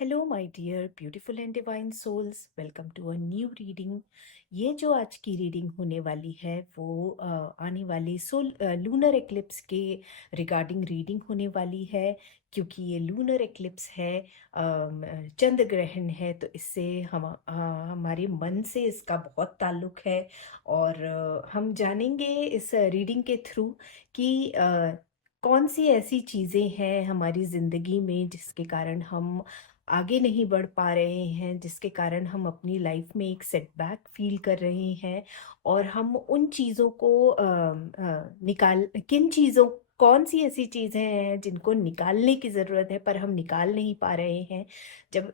Hello my dear beautiful and divine souls, welcome to a new reading. ये जो आज की रीडिंग होने वाली है वो आने वाले लूनर एक्लिप्स के रिगार्डिंग रीडिंग होने वाली है। क्योंकि ये लूनर एक्लिप्स है, चंद्र ग्रहण है, तो इससे हमारे मन से इसका बहुत ताल्लुक है। और हम जानेंगे इस रीडिंग के थ्रू कि कौन सी ऐसी चीज़ें हैं हमारी ज़िंदगी में जिसके कारण हम आगे नहीं बढ़ पा रहे हैं, जिसके कारण हम अपनी लाइफ में एक सेटबैक फील कर रहे हैं। और हम उन चीज़ों को निकाल किन चीज़ों कौन सी ऐसी चीज़ें हैं जिनको निकालने की ज़रूरत है पर हम निकाल नहीं पा रहे हैं। जब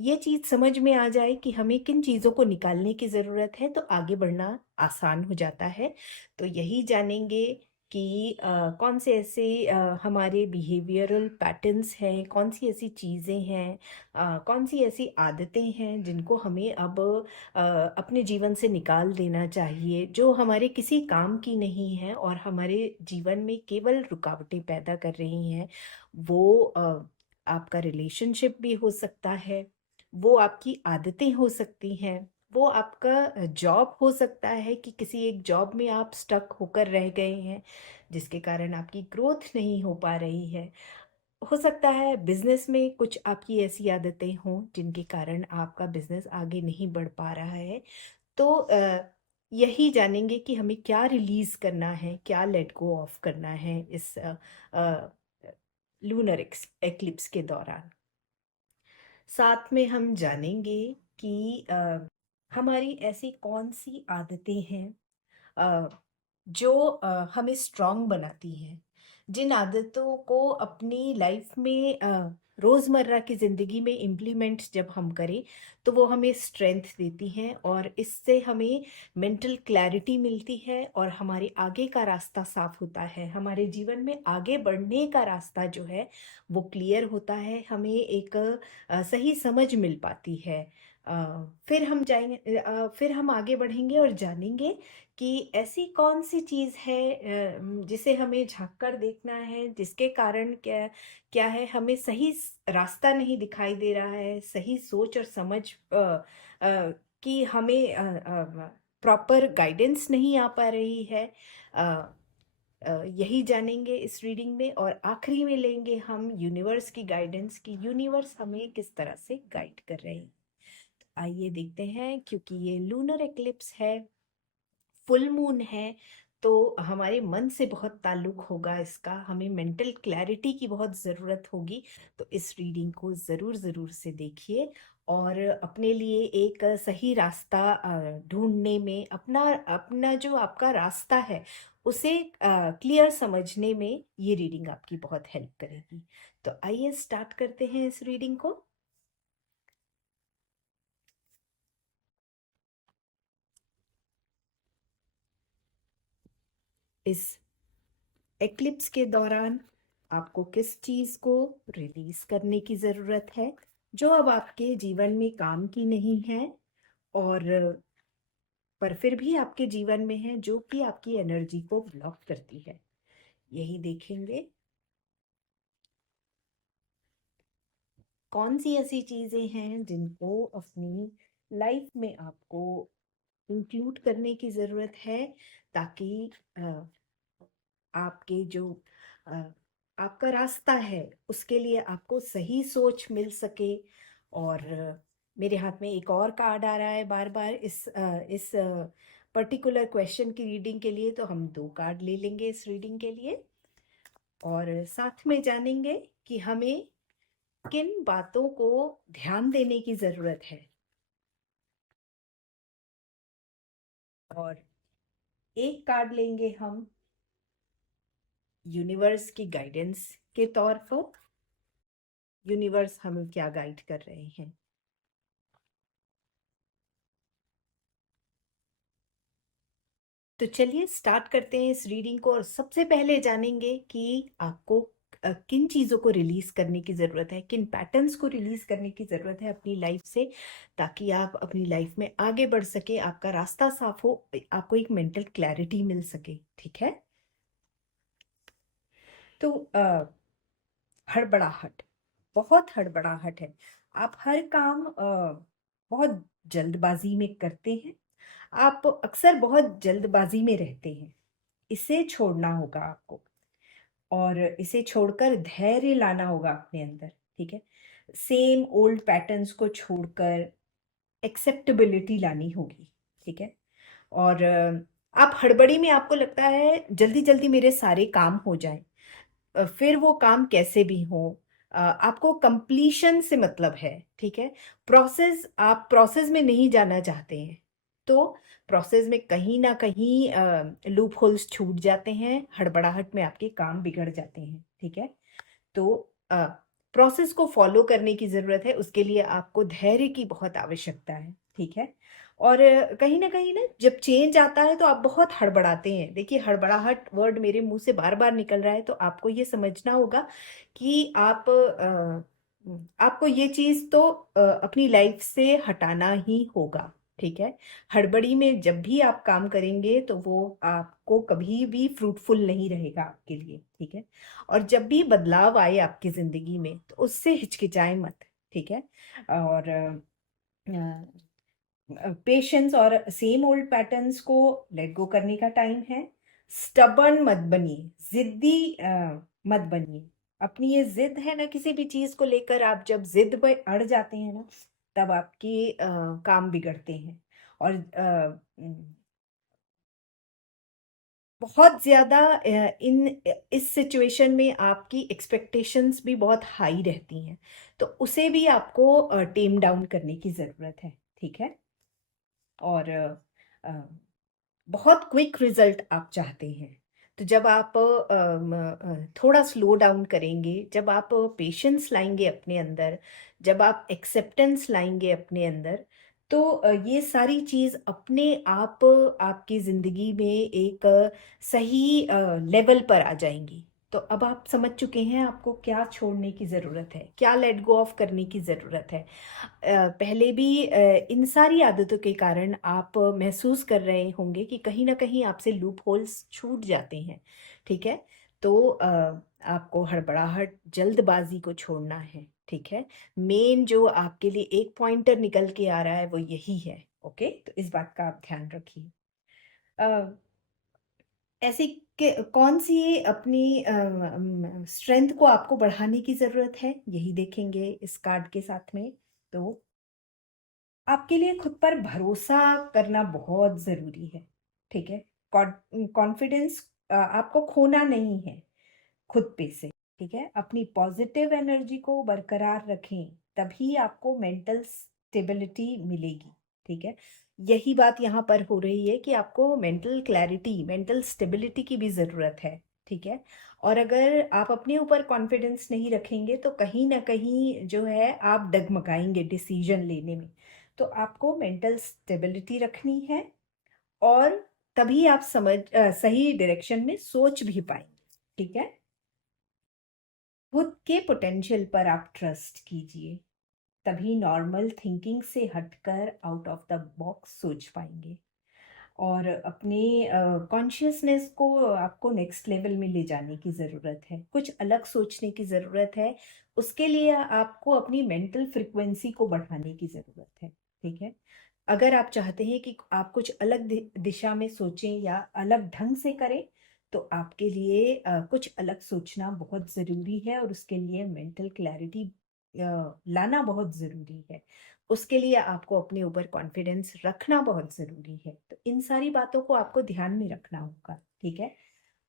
ये चीज़ समझ में आ जाए कि हमें किन चीज़ों को निकालने की ज़रूरत है तो आगे बढ़ना आसान हो जाता है। तो यही जानेंगे कि कौन से ऐसे हमारे बिहेवियरल पैटर्न्स हैं, कौन सी ऐसी चीज़ें हैं, कौन सी ऐसी आदतें हैं जिनको हमें अब अपने जीवन से निकाल देना चाहिए, जो हमारे किसी काम की नहीं है और हमारे जीवन में केवल रुकावटें पैदा कर रही हैं। वो आपका रिलेशनशिप भी हो सकता है, वो आपकी आदतें हो सकती हैं, वो आपका जॉब हो सकता है कि किसी एक जॉब में आप स्टक होकर रह गए हैं जिसके कारण आपकी ग्रोथ नहीं हो पा रही है। हो सकता है बिजनेस में कुछ आपकी ऐसी आदतें हों जिनके कारण आपका बिजनेस आगे नहीं बढ़ पा रहा है। तो यही जानेंगे कि हमें क्या रिलीज करना है, क्या लेट गो ऑफ करना है इस लूनर एक्लिप्स के दौरान। साथ में हम जानेंगे कि हमारी ऐसी कौन सी आदतें हैं अ, जो हमें स्ट्रांग बनाती हैं। जिन आदतों को अपनी लाइफ में रोज़मर्रा की ज़िंदगी में इम्प्लीमेंट जब हम करें तो वो हमें स्ट्रेंथ देती हैं और इससे हमें मेंटल क्लैरिटी मिलती है और हमारे आगे का रास्ता साफ होता है। हमारे जीवन में आगे बढ़ने का रास्ता जो है वो क्लियर होता है, हमें एक सही समझ मिल पाती है। फिर हम आगे बढ़ेंगे और जानेंगे कि ऐसी कौन सी चीज़ है जिसे हमें झांक कर देखना है, जिसके कारण क्या क्या है हमें सही रास्ता नहीं दिखाई दे रहा है, सही सोच और समझ कि हमें प्रॉपर गाइडेंस नहीं आ पा रही है। अ, यही जानेंगे इस रीडिंग में और आखिरी में लेंगे हम यूनिवर्स की गाइडेंस की यूनिवर्स हमें किस तरह से गाइड कर रही है। आइए देखते हैं। क्योंकि ये लूनर एक्लिप्स है, फुल मून है, तो हमारे मन से बहुत ताल्लुक होगा इसका, हमें मेंटल क्लैरिटी की बहुत ज़रूरत होगी। तो इस रीडिंग को ज़रूर ज़रूर से देखिए और अपने लिए एक सही रास्ता ढूंढने में, अपना अपना जो आपका रास्ता है उसे क्लियर समझने में ये रीडिंग आपकी बहुत हेल्प करेगी। तो आइए स्टार्ट करते हैं इस रीडिंग को। इस एक्लिप्स के दौरान आपको किस चीज को रिलीज करने की जरूरत है जो अब आपके जीवन में काम की नहीं है और पर फिर भी आपके जीवन में है, जो कि आपकी एनर्जी को ब्लॉक करती है। यही देखेंगे कौन सी ऐसी चीजें हैं जिनको अपनी लाइफ में आपको इंक्लूड करने की जरूरत है, ताकि आपके जो अ, आपका रास्ता है उसके लिए आपको सही सोच मिल सके। और मेरे हाथ में एक और कार्ड आ रहा है बार बार इस पर्टिकुलर क्वेश्चन की रीडिंग के लिए, तो हम दो कार्ड ले लेंगे इस रीडिंग के लिए और साथ में जानेंगे कि हमें किन बातों को ध्यान देने की जरूरत है। और एक कार्ड लेंगे हम यूनिवर्स की गाइडेंस के तौर पर, यूनिवर्स हमें क्या गाइड कर रहे हैं। तो चलिए स्टार्ट करते हैं इस रीडिंग को और सबसे पहले जानेंगे कि आपको किन चीज़ों को रिलीज करने की ज़रूरत है, किन पैटर्न्स को रिलीज करने की ज़रूरत है अपनी लाइफ से, ताकि आप अपनी लाइफ में आगे बढ़ सके, आपका रास्ता साफ हो, आपको एक मेंटल क्लैरिटी मिल सके। ठीक है। तो हड़बड़ाहट, बहुत हड़बड़ाहट है, आप हर काम बहुत जल्दबाजी में करते हैं, आप अक्सर बहुत जल्दबाजी में रहते हैं। इसे छोड़ना होगा आपको और इसे छोड़कर धैर्य लाना होगा अपने अंदर, ठीक है? सेम ओल्ड पैटर्न्स को छोड़कर एक्सेप्टेबिलिटी लानी होगी, ठीक है? और आप हड़बड़ी में आपको लगता है जल्दी-जल्दी मेरे सारे काम हो जाएँ। फिर वो काम कैसे भी हो, आपको कंप्लीशन से मतलब है, ठीक है? आप प्रोसेस में नहीं जाना चाहते हैं, तो प्रोसेस में कहीं न कहीं लूप होल्स छूट जाते हैं, हड़बड़ाहट में आपके काम बिगड़ जाते हैं, ठीक है? तो अ, प्रोसेस को फॉलो करने की ज़रूरत है, उसके लिए आपको धैर्य की बहुत आवश्यकता है, ठीक है? और कहीं न कहीं ना जब चेंज आता है तो आप बहुत हड़बड़ाते हैं। देखिए हड़बड़ाहट वर्ड मेरे मुँह से बार-बार निकल रहा है तो आपको ये समझना होगा कि आपको ये चीज़ तो अपनी लाइफ़ से हटाना ही होगा, ठीक है? हड़बड़ी में जब भी आप काम करेंगे तो वो आपको कभी भी फ्रूटफुल नहीं रहेगा आपके लिए, ठीक है? और जब भी बदलाव आए आपकी ज़िंदगी में तो उससे हिचकिचाएँ मत, ठीक है? और पेशेंस और सेम ओल्ड पैटर्न्स को लेट गो करने का टाइम है। स्टबर्न मत बनिए, मत बनिए। अपनी ये जिद है ना किसी भी चीज़ को लेकर, आप जब जिद पे अड़ जाते हैं ना तब आपके काम बिगड़ते हैं। और बहुत ज़्यादा इस सिचुएशन में आपकी एक्सपेक्टेशंस भी बहुत हाई रहती हैं, तो उसे भी आपको टेम डाउन करने की ज़रूरत है, ठीक है? और अ, बहुत क्विक रिजल्ट आप चाहते हैं, तो जब आप थोड़ा स्लो डाउन करेंगे, जब आप पेशेंस लाएंगे अपने अंदर, जब आप एक्सेप्टेंस लाएंगे अपने अंदर, तो ये सारी चीज़ अपने आप आपकी ज़िंदगी में एक सही लेवल पर आ जाएंगी। तो अब आप समझ चुके हैं आपको क्या छोड़ने की ज़रूरत है, क्या लेट गो ऑफ करने की ज़रूरत है। पहले भी इन सारी आदतों के कारण आप महसूस कर रहे होंगे कि कहीं न कहीं आपसे लूप होल्स छूट जाते हैं, ठीक है? तो आपको हड़बड़ाहट, जल्दबाज़ी को छोड़ना है, ठीक है? मेन जो आपके लिए एक पॉइंटर निकल के आ रहा है वो यही है, ओके? तो इस बात का आप ध्यान रखिए। अ, ऐसी कौन-सी अपनी स्ट्रेंथ को आपको बढ़ाने की ज़रूरत है, यही देखेंगे इस कार्ड के साथ में। तो आपके लिए खुद पर भरोसा करना बहुत ज़रूरी है, ठीक है? कॉन्फिडेंस आपको खोना नहीं है खुद पे से, ठीक है? अपनी पॉजिटिव एनर्जी को बरकरार रखें, तभी आपको मेंटल स्टेबिलिटी मिलेगी, ठीक है? यही बात यहाँ पर हो रही है कि आपको मेंटल क्लैरिटी, मेंटल स्टेबिलिटी की भी ज़रूरत है, ठीक है? और अगर आप अपने ऊपर कॉन्फिडेंस नहीं रखेंगे तो कहीं न कहीं जो है आप डगमगाएँगे डिसीज़न लेने में। तो आपको मेंटल स्टेबिलिटी रखनी है और तभी आप सही डायरेक्शन में सोच भी पाएँगे, ठीक है? खुद के पोटेंशियल पर आप ट्रस्ट कीजिए, तभी नॉर्मल थिंकिंग से हटकर आउट ऑफ द बॉक्स सोच पाएंगे और अपने कॉन्शियसनेस को आपको नेक्स्ट लेवल में ले जाने की ज़रूरत है, कुछ अलग सोचने की ज़रूरत है। उसके लिए आपको अपनी मेंटल फ्रिक्वेंसी को बढ़ाने की ज़रूरत है, ठीक है? अगर आप चाहते हैं कि आप कुछ अलग दिशा में सोचें या अलग ढंग से करें, तो आपके लिए कुछ अलग सोचना बहुत ज़रूरी है और उसके लिए मेंटल क्लैरिटी लाना बहुत ज़रूरी है। उसके लिए आपको अपने ऊपर कॉन्फिडेंस रखना बहुत ज़रूरी है। तो इन सारी बातों को आपको ध्यान में रखना होगा, ठीक है?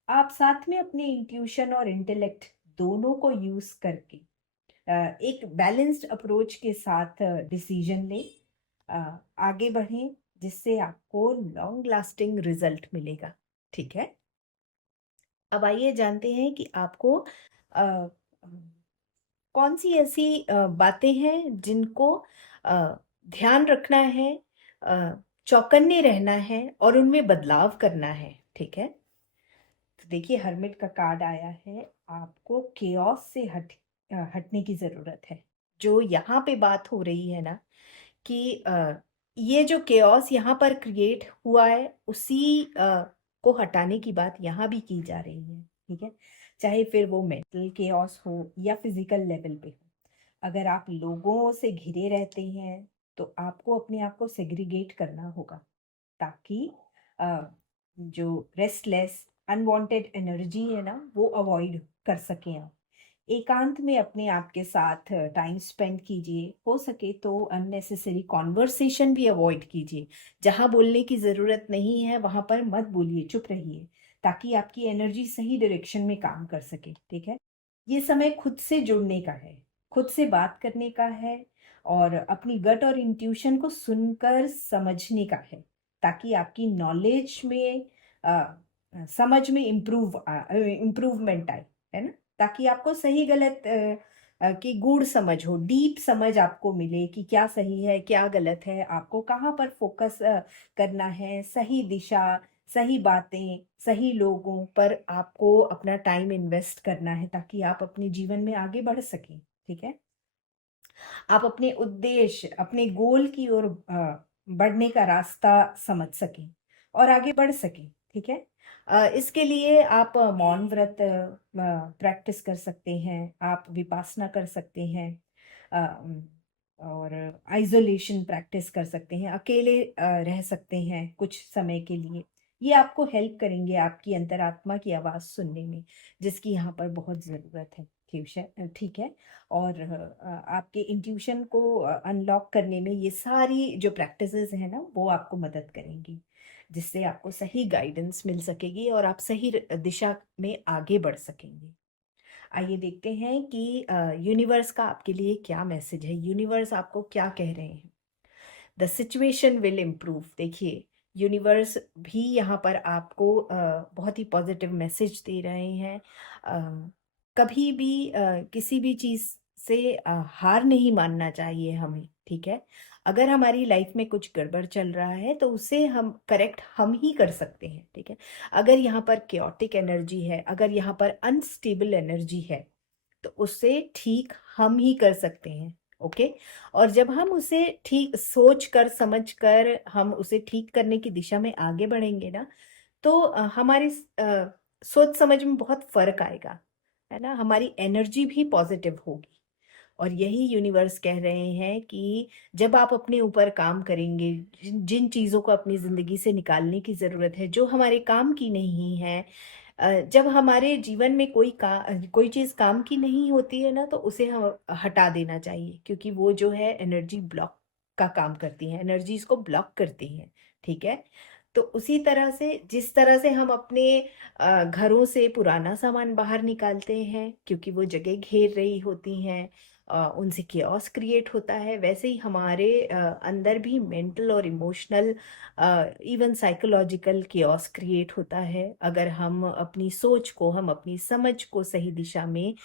आप साथ में अपने इंट्यूशन और इंटेलेक्ट दोनों को यूज़ करके एक बैलेंस्ड अप्रोच के साथ डिसीजन लें, आगे बढ़ें, जिससे आपको लॉन्ग लास्टिंग रिजल्ट मिलेगा, ठीक है? अब आइए जानते हैं कि आपको अ, कौन सी ऐसी बातें हैं जिनको अ, ध्यान रखना है, अ, चौकन्ने रहना है और उनमें बदलाव करना है, ठीक है? तो देखिए हर्मिट का कार्ड आया है, आपको केओस से हटने की ज़रूरत है। जो यहाँ पे बात हो रही है ना कि ये जो केओस यहाँ पर क्रिएट हुआ है उसी को हटाने की बात यहाँ भी की जा रही है, ठीक है? चाहे फिर वो मेंटल केओस हो या फिजिकल लेवल पे हो। अगर आप लोगों से घिरे रहते हैं तो आपको अपने आप को सेग्रीगेट करना होगा, ताकि अ, जो रेस्टलेस अनवांटेड एनर्जी है ना वो अवॉइड कर सकें आप। एकांत में अपने आप के साथ टाइम स्पेंड कीजिए, हो सके तो अननेसेसरी कॉन्वर्सेशन भी अवॉइड कीजिए। जहां बोलने की जरूरत नहीं है वहां पर मत बोलिए, चुप रहिए, ताकि आपकी एनर्जी सही डायरेक्शन में काम कर सके। ठीक है, ये समय खुद से जुड़ने का है, खुद से बात करने का है, और अपनी गट और इंट्यूशन को सुनकर समझने का है, ताकि आपकी नॉलेज में समझ में इम्प्रूवमेंट आए, है ना। ताकि आपको सही गलत की गूढ़ समझ हो, डीप समझ आपको मिले कि क्या सही है क्या गलत है, आपको कहाँ पर फोकस करना है, सही दिशा, सही बातें, सही लोगों पर आपको अपना टाइम इन्वेस्ट करना है, ताकि आप अपने जीवन में आगे बढ़ सकें। ठीक है, आप अपने उद्देश्य, अपने गोल की ओर बढ़ने का रास्ता समझ सकें और आगे बढ़ सकें। ठीक है, इसके लिए आप मौन व्रत प्रैक्टिस कर सकते हैं, आप विपासना कर सकते हैं, और आइसोलेशन प्रैक्टिस कर सकते हैं, अकेले रह सकते हैं कुछ समय के लिए। ये आपको हेल्प करेंगे आपकी अंतरात्मा की आवाज़ सुनने में, जिसकी यहाँ पर बहुत ज़रूरत है। ठीक है, और आपके इंट्यूशन को अनलॉक करने में ये सारी जो प्रैक्टिसेस हैं ना वो आपको मदद करेंगी, जिससे आपको सही गाइडेंस मिल सकेगी और आप सही दिशा में आगे बढ़ सकेंगे। आइए देखते हैं कि यूनिवर्स का आपके लिए क्या मैसेज है, यूनिवर्स आपको क्या कह रहे हैं। The situation will improve. देखिए, यूनिवर्स भी यहाँ पर आपको बहुत ही पॉजिटिव मैसेज दे रहे हैं। कभी भी किसी भी चीज़ से हार नहीं मानना चाहिए हमें। ठीक है, अगर हमारी लाइफ में कुछ गड़बड़ चल रहा है तो उसे हम करेक्ट हम ही कर सकते हैं। ठीक है, अगर यहाँ पर केओटिक एनर्जी है, अगर यहाँ पर अनस्टेबल एनर्जी है, तो उसे ठीक हम ही कर सकते हैं। ओके, और जब हम उसे ठीक सोच कर समझ कर हम उसे ठीक करने की दिशा में आगे बढ़ेंगे ना, तो हमारी सोच समझ में बहुत फर्क आएगा, है ना, हमारी एनर्जी भी पॉजिटिव होगी। और यही यूनिवर्स कह रहे हैं कि जब आप अपने ऊपर काम करेंगे, जिन चीज़ों को अपनी ज़िंदगी से निकालने की ज़रूरत है, जो हमारे काम की नहीं है, जब हमारे जीवन में कोई चीज़ काम की नहीं होती है ना, तो उसे हम हटा देना चाहिए, क्योंकि वो जो है एनर्जी ब्लॉक का काम करती है, एनर्जीज को ब्लॉक करती है। ठीक है, तो उसी तरह से जिस तरह से हम अपने घरों से पुराना सामान बाहर निकालते हैं क्योंकि वो जगह घेर रही होती हैं, उनसे केओस क्रिएट होता है, वैसे ही हमारे अंदर भी मेंटल और emotional, even psychological chaos create होता है, अगर हम अपनी सोच को, हम अपनी समझ को सही दिशा में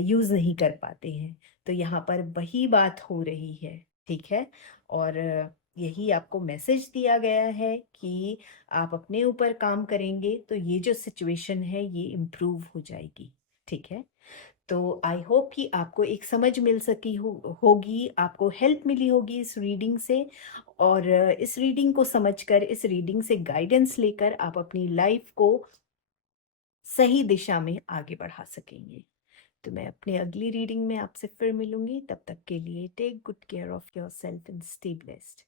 यूज नहीं कर पाते हैं। तो यहाँ पर वही बात हो रही है। ठीक है, और यही आपको मैसेज दिया गया है कि आप अपने ऊपर काम करेंगे तो ये जो सिचुएशन है ये इम्प्रूव हो जाएगी। ठीक है, तो आई होप कि आपको एक समझ मिल सकी होगी, आपको हेल्प मिली होगी इस रीडिंग से, और इस रीडिंग को समझकर, इस रीडिंग से गाइडेंस लेकर आप अपनी लाइफ को सही दिशा में आगे बढ़ा सकेंगे। तो मैं अपने अगली रीडिंग में आपसे फिर मिलूंगी, तब तक के लिए take good care of your self and stay blessed.